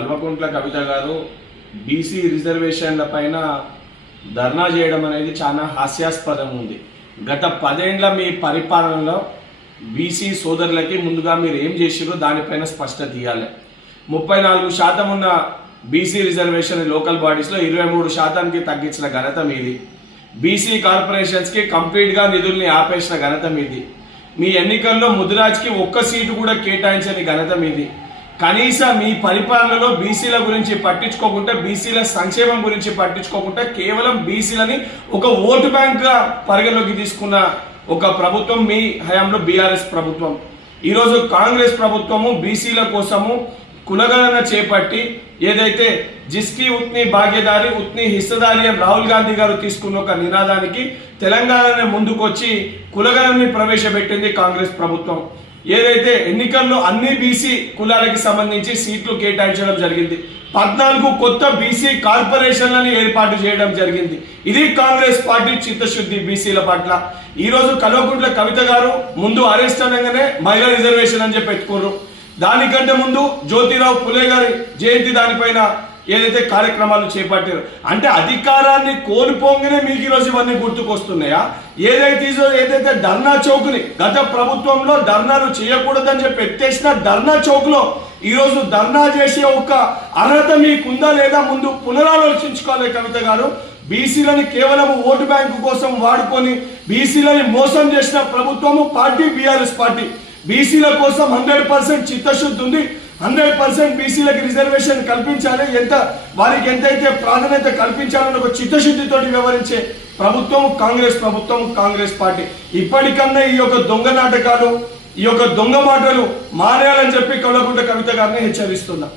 కల్వకుంట్ల కవిత గారు బీసీ రిజర్వేషన్ల పైన ధర్నా చేయడం అనేది చాలా హాస్యాస్పదంగా ఉంది. గత 10 ఏళ్ల మీ పరిపాలనలో బీసీ సోదరులకి ముందుగా మీరు ఏం చేసిరో దానిపైన స్పష్టత ఇవ్వాలి. 34% ఉన్న బీసీ రిజర్వేషన్ లోకల్ బాడీస్లో 23%కి తగ్గించిన ఘనత మీది. బీసీ కార్పొరేషన్స్కి కంప్లీట్గా నిధుల్ని ఆపేసిన ఘనత మీది. మీ ఎన్నికల్లో ముదిరాజ్కి ఒక్క సీటు కూడా కేటాయించని ఘనత మీది. కనీసం మీ పరిపాలనలో బీసీల గురించి పట్టించుకోకుండా, బీసీల సంక్షేమం గురించి పట్టించుకోకుండా కేవలం బీసీలని ఒక ఓటు బ్యాంక్గా పరిగణలోకి తీసుకున్న ఒక ప్రభుత్వం మీ హయాంలో బీఆర్ఎస్ ప్రభుత్వం. ఈరోజు కాంగ్రెస్ ప్రభుత్వము బీసీల కోసము కులగణన చేపట్టి ఏదైతే జిస్కి ఉత్ని భాగ్యదారి ఉత్ని హిస్సదారి అని రాహుల్ గాంధీ గారు తీసుకున్న ఒక నినాదానికి తెలంగాణనే ముందుకొచ్చి కులగణనని ప్రవేశపెట్టింది కాంగ్రెస్ ప్రభుత్వం. ఏదైతే ఎన్నికల్లో అన్ని బీసీ కులాలకి సంబంధించి సీట్లు కేటాయించడం జరిగింది. 14 కొత్త బీసీ కార్పొరేషన్లను ఏర్పాటు చేయడం జరిగింది. ఇది కాంగ్రెస్ పార్టీ చిత్తశుద్ధి బీసీల పట్ల. ఈరోజు కల్వకుంట్ల కవిత గారు ముందు అరెస్ట్ అనగానే మహిళా రిజర్వేషన్ అని చెప్పి ఎత్తుకోరు. దానికంటే ముందు జ్యోతిరావు పులే గారి జయంతి దానిపైన ఏదైతే కార్యక్రమాలు చేపట్టారు అంటే అధికారాన్ని కోల్పోగానే మీకు ఈరోజు ఇవన్నీ గుర్తుకొస్తున్నాయా? ఏదైతే ధర్నా చౌక్ని గత ప్రభుత్వంలో ధర్నాలు చేయకూడదని చెప్పి ఎత్తేసిన ధర్నా చౌక్లో ఈరోజు ధర్నా చేసే ఒక అర్హత మీకుందా లేదా ముందు పునరాలోచించుకోవాలి కవిత గారు. బీసీలని కేవలం ఓటు బ్యాంకు కోసం వాడుకొని బీసీలని మోసం చేసిన ప్రభుత్వము పార్టీ బీఆర్ఎస్ పార్టీ. బీసీల కోసం 100% చిత్తశుద్ధి ఉంది. 100% బీసీలకు రిజర్వేషన్ కల్పించాలి, వారికి ఎంతైతే ప్రాధాన్యత కల్పించాలని ఒక చిత్తశుద్ధితో వ్యవహరించే ప్రభుత్వం కాంగ్రెస్ ప్రభుత్వం, కాంగ్రెస్ పార్టీ. ఇప్పటికన్నా ఈ యొక్క దొంగ నాటకాలు, ఈ యొక్క దొంగ మాటలు మానేయాలని చెప్పి కల్వకుంట్ల కవిత గారిని హెచ్చరిస్తున్నా.